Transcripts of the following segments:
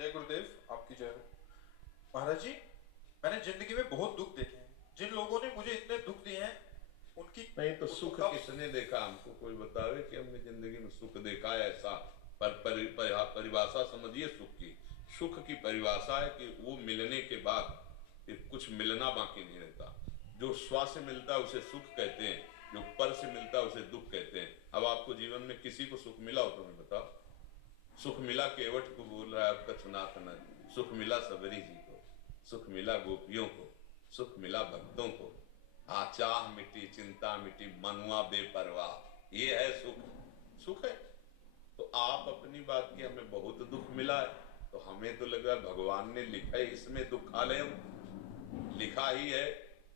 जय गुरुदेव, आपकी जय हो। महाराज जी, मैंने जिंदगी में बहुत दुख देखे हैं। जिन लोगों ने मुझे इतने दुख दिए हैं उनकी नहीं तो उनको सुख कब किसने देखा? हमको कोई बतावे कि हमने जिंदगी में सुख देखा है ऐसा। परिभाषा समझिए सुख की। सुख की परिभाषा है कि वो मिलने के बाद फिर कुछ मिलना बाकी नहीं रहता। जो स्व से मिलता है उसे सुख कहते हैं, जो पर से मिलता है उसे दुख कहते हैं। अब आपको जीवन में किसी को सुख मिला हो तो मैं बताओ। सुख मिला केवट को, बोल रहा है अब कछुनाथ न। सुख मिला सबरी जी को, सुख मिला गोपियों को, सुख मिला भक्तों को। हाँ, चाह मिटी, चिंता मिटी, मनुआ बेपरवाह, ये है सुख। सुख है। तो आप अपनी बात की हमें बहुत दुख मिला है, तो हमें तो लग रहा है भगवान ने लिखा है इसमें दुखालय लिखा ही है।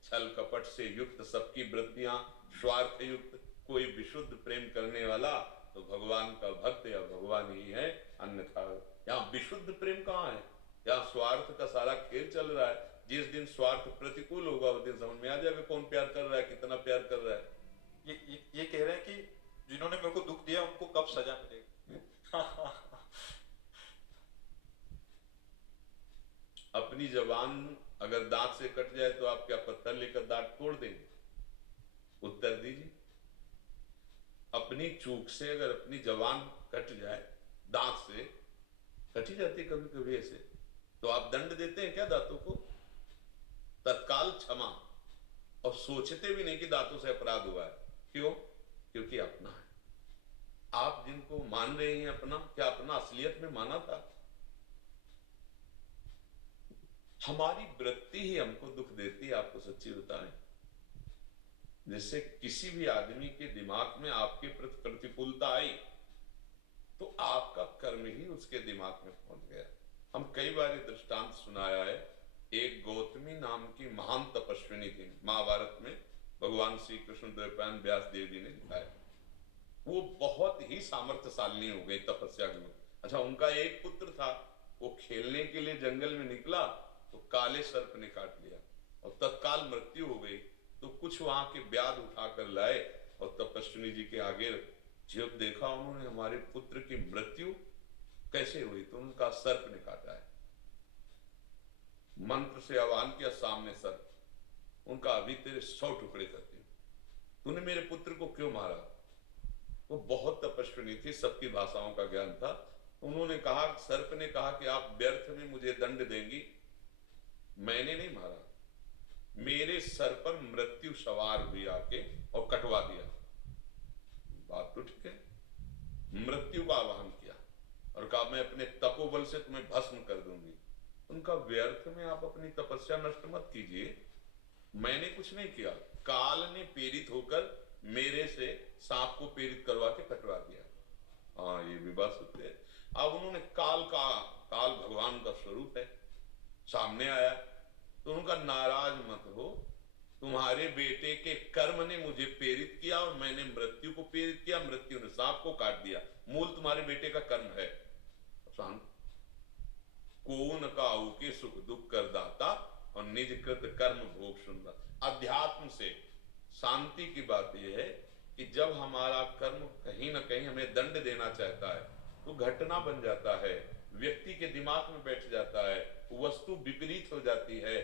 छल कपट से युक्त सबकी वृत्तियां, स्वार्थ युक्त कोई विशुद्ध प्रेम करने वाला तो भगवान का भक्त या भगवान ही है, अन्यथा यहाँ विशुद्ध प्रेम कहाँ है? यहाँ स्वार्थ का सारा खेल चल रहा है। जिस दिन स्वार्थ प्रतिकूल होगा उस दिन समझ में आ जाएगा कौन प्यार कर रहा है, कितना प्यार कर रहा है। ये कह रहे हैं कि जिन्होंने मेरे को दुख दिया उनको कब सजा मिलेगी। अपनी जबान अगर दांत से कट जाए तो आप क्या पत्थर लेकर दांत तोड़ देंगे? उत्तर दीजिए। अपनी चूक से अगर अपनी जबान कट जाए, दांत से कटी जाती है कभी कभी ऐसे, तो आप दंड देते हैं क्या दांतों को? तत्काल क्षमा, और सोचते भी नहीं कि दांतों से अपराध हुआ है। क्यों? क्योंकि अपना है। आप जिनको मान रहे हैं अपना, क्या अपना असलियत में माना था? हमारी वृत्ति ही हमको दुख देती है, आपको सच्ची बताएं। जैसे किसी भी आदमी के दिमाग में आपके प्रति प्रतिकूलता आई तो आपका कर्म ही उसके दिमाग में पहुंच गया। हम कई बार ये दृष्टांत सुनाया है। एक गौतमी नाम की महान तपस्विनी थी, महाभारत में भगवान श्री कृष्ण द्वैपायन व्यास देव जी ने दिखाया। वो बहुत ही सामर्थ्यशालिनी हो गई तपस्या के लिए। अच्छा, उनका एक पुत्र था, वो खेलने के लिए जंगल में निकला तो काले सर्प ने काट लिया और तत्काल मृत्यु हो गई। तो कुछ वहां के व्याध उठाकर लाए और तपस्विनी जी के आगे जब देखा उन्होंने हमारे पुत्र की मृत्यु कैसे हुई, तो उनका सर्प ने काटा है। मंत्र से आह्वान किया, सामने सर्प, उनका अभी तेरे 100 टुकड़े करती हूं, तूने मेरे पुत्र को क्यों मारा? वो बहुत तपस्विनी थी, सबकी भाषाओं का ज्ञान था। उन्होंने कहा, सर्प ने कहा कि आप व्यर्थ में मुझे दंड देंगी, मैंने नहीं मारा, मेरे सर पर मृत्यु सवार हुई आके और कटवा दिया। बात तो ठीक है। मृत्यु का आह्वान किया और कहा मैं अपने तपोबल से तुम्हें भस्म कर दूंगी। उनका व्यर्थ में आप अपनी तपस्या नष्ट मत कीजिए, मैंने कुछ नहीं किया, काल ने प्रेरित होकर मेरे से सांप को प्रेरित करवा के कटवा दिया। हाँ, ये भी बात सत्य है। अब उन्होंने काल भगवान का स्वरूप है, सामने आया तो उनका नाराज मत हो, तुम्हारे बेटे के कर्म ने मुझे प्रेरित किया और मैंने मृत्यु को प्रेरित किया, मृत्यु ने सांप को काट दिया, मूल तुम्हारे बेटे का कर्म है। शांत, कौन काऊ के सुख दुख कर दाता और निज कृत कर्म भोग सुंदर। अध्यात्म से शांति की बात यह है कि जब हमारा कर्म कहीं ना कहीं हमें दंड देना चाहता है तो घटना बन जाता है, व्यक्ति के दिमाग में बैठ जाता है, वस्तु विपरीत हो जाती है।